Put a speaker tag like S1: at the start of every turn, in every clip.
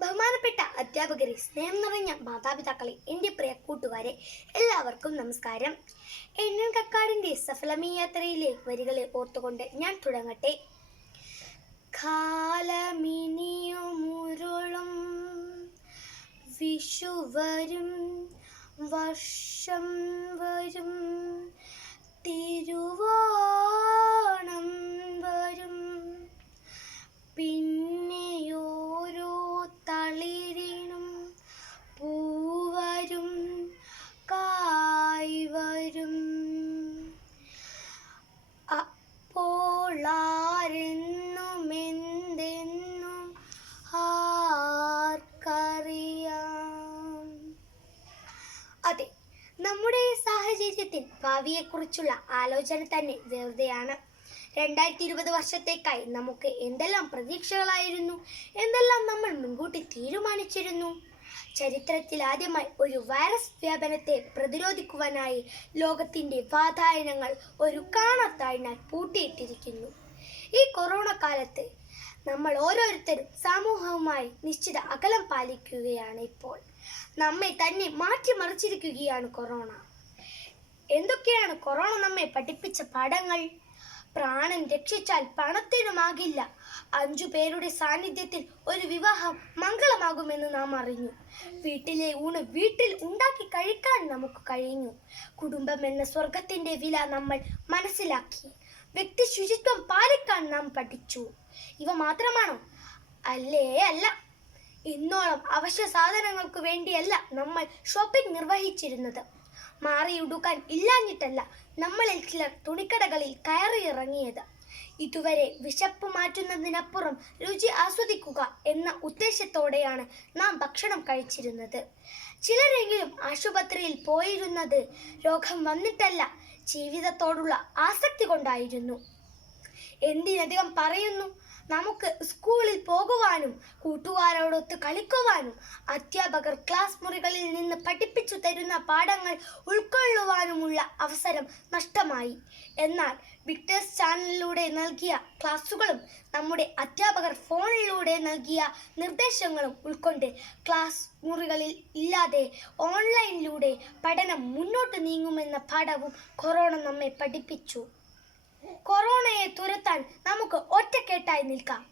S1: ബഹുമാനപ്പെട്ട അധ്യാപകരെ സ്നേഹം നിറഞ്ഞ മാതാപിതാക്കളെ എന്റെ പ്രിയ കൂട്ടുകാരെ എല്ലാവർക്കും നമസ്കാരം. എണ്ണൻ കക്കാടിന്റെ സഫലമീ യാത്രയിലെ വരികളെ ഓർത്തുകൊണ്ട് ഞാൻ തുടങ്ങട്ടെ. കാലമിനിയുമുരുളും വിഷു വരും വർഷം വരും. നമ്മുടെ സാഹചര്യത്തിൽ ഭാവിയെക്കുറിച്ചുള്ള ആലോചന തന്നെ വെറുതെയാണ്. രണ്ടായിരത്തി ഇരുപത് വർഷത്തേക്കായി നമുക്ക് എന്തെല്ലാം പ്രതീക്ഷകളായിരുന്നു? എന്തെല്ലാം നമ്മൾ മുൻകൂട്ടി തീരുമാനിച്ചിരുന്നു? ചരിത്രത്തിൽ ആദ്യമായി ഒരു വൈറസ് വ്യാപനത്തെ പ്രതിരോധിക്കുവാനായി ലോകത്തിന്റെ വാതായനങ്ങൾ ഒരു കാണത്തായിനാൽ പൂട്ടിയിട്ടിരിക്കുന്നു. ഈ കൊറോണ കാലത്ത് നമ്മൾ ഓരോരുത്തരും സമൂഹവുമായി നിശ്ചിത അകലം പാലിക്കുകയാണ് ഇപ്പോൾ. നമ്മെ തന്നെ മാറ്റിമറിച്ചിരിക്കുകയാണ് കൊറോണ. എന്തൊക്കെയാണ് കൊറോണ നമ്മെ പഠിപ്പിച്ച പാഠങ്ങൾ? പ്രാണൻ രക്ഷിച്ചാൽ പണത്തിനുമാകില്ല. അഞ്ചു പേരുടെ സാന്നിധ്യത്തിൽ ഒരു വിവാഹം മംഗളമാകുമെന്ന് നാം അറിഞ്ഞു. വീട്ടിലെ ഊണ് വീട്ടിൽ ഉണ്ടാക്കി കഴിക്കാൻ നമുക്ക് കഴിഞ്ഞു. കുടുംബം എന്ന സ്വർഗത്തിന്റെ വില നമ്മൾ മനസ്സിലാക്കി. വ്യക്തി ശുചിത്വം പാലിക്കാൻ നാം പഠിച്ചു. ഇവ മാത്രമാണോ? അല്ലേ അല്ല. ഇന്നോളം അവശ്യ സാധനങ്ങൾക്ക് വേണ്ടിയല്ല നമ്മൾ ഷോപ്പിംഗ് നിർവഹിച്ചിരുന്നത്. മാറിയുടുക്കാൻ ഇല്ലാഞ്ഞിട്ടല്ല നമ്മളിൽ ചിലർ തുണിക്കടകളിൽ കയറിയിറങ്ങിയത് ഇതുവരെ വിശപ്പ് മാറ്റുന്നതിനപ്പുറം രുചി ആസ്വദിക്കുക എന്ന ഉദ്ദേശത്തോടെയാണ് നാം ഭക്ഷണം കഴിച്ചിരുന്നത്. ചിലരെങ്കിലും ആശുപത്രിയിൽ പോയിരുന്നത് രോഗം വന്നിട്ടല്ല ജീവിതത്തോടുള്ള ആസക്തി കൊണ്ടായിരുന്നു. എന്തിനധികം പറയുന്നു? നമുക്ക് സ്കൂളിൽ പോകുവാനും കൂട്ടുകാരോടൊത്ത് കളിക്കുവാനും അധ്യാപകർ ക്ലാസ് മുറികളിൽ നിന്ന് പഠിപ്പിച്ചു തരുന്ന പാഠങ്ങൾ ഉൾക്കൊള്ളുവാനുമുള്ള അവസരം നഷ്ടമായി. എന്നാൽ വിക്ടേഴ്സ് ചാനലിലൂടെ നൽകിയ ക്ലാസ്സുകളും നമ്മുടെ അധ്യാപകർ ഫോണിലൂടെ നൽകിയ നിർദ്ദേശങ്ങളും ഉൾക്കൊണ്ട് ക്ലാസ് മുറികളിൽ ഇല്ലാതെ ഓൺലൈനിലൂടെ പഠനം മുന്നോട്ട് നീങ്ങുമെന്ന പാഠവും കൊറോണ നമ്മെ പഠിപ്പിച്ചു. കൊറോണയെ തുരത്താൻ നമുക്ക് ഒറ്റക്കെട്ടായി നിൽക്കാം.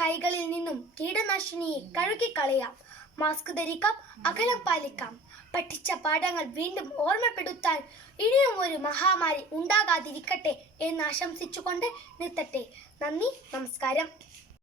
S1: കൈകളിൽ നിന്നും കീടനാശിനിയെ കഴുകിക്കളയാം. മാസ്ക് ധരിക്കാം അകലം പാലിക്കാം. പഠിച്ച പാഠങ്ങൾ വീണ്ടും ഓർമ്മപ്പെടുത്താൻ ഇനിയും ഒരു മഹാമാരി ഉണ്ടാകാതിരിക്കട്ടെ എന്ന് ആശംസിച്ചുകൊണ്ട് നിർത്തട്ടെ. നന്ദി നമസ്കാരം.